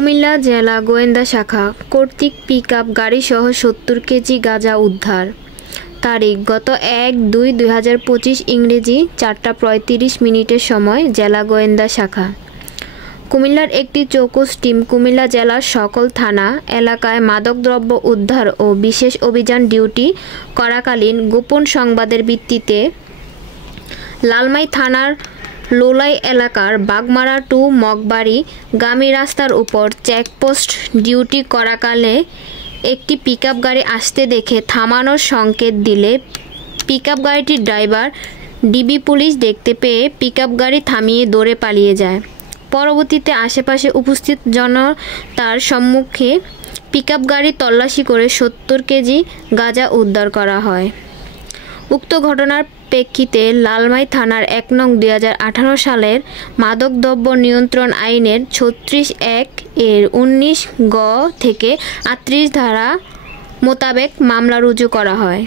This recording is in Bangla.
কুমিল্লা জেলা গোয়েন্দা শাখা কর্তৃক পিকআপ গাড়িসহ ৭০ কেজি গাঁজা উদ্ধার। তারিখ গত ১-২-২০২৫ ইংরেজি ৪টা ৩৫ সময় জেলা গোয়েন্দা শাখা। কুমিল্লার একটি চৌকস টিম কুমিল্লা জেলার সকল থানা এলাকায় মাদকদ্রব্য উদ্ধার ও বিশেষ অভিযান ডিউটি করাকালীন গোপন সংবাদের ভিত্তিতে লালমাই থানার লোলাই এলাকার বাগমারা টু মগবাড়ি গামী রাস্তার উপর চেকপোস্ট ডিউটি করাকালে একটি পিকআপ গাড়ি আসতে দেখে থামানোর সংকেত দিলে পিকআপ গাড়িটির ড্রাইভার ডিবি পুলিশ দেখতে পেয়ে পিকআপ গাড়ি থামিয়ে দৌড়ে পালিয়ে যায়। পরবর্তীতে আশেপাশে উপস্থিত জনতার সম্মুখে পিকআপ গাড়ি তল্লাশি করে ৭০ কেজি গাঁজা উদ্ধার করা হয়। উক্ত ঘটনার প্রেক্ষিতে লালমাই থানার ১নং ২০১৮ সালের মাদকদ্রব্য নিয়ন্ত্রণ আইনের ৩৬(১) এর ১৯ গ থেকে ৩৮ ধারা মোতাবেক মামলা রুজু করা হয়।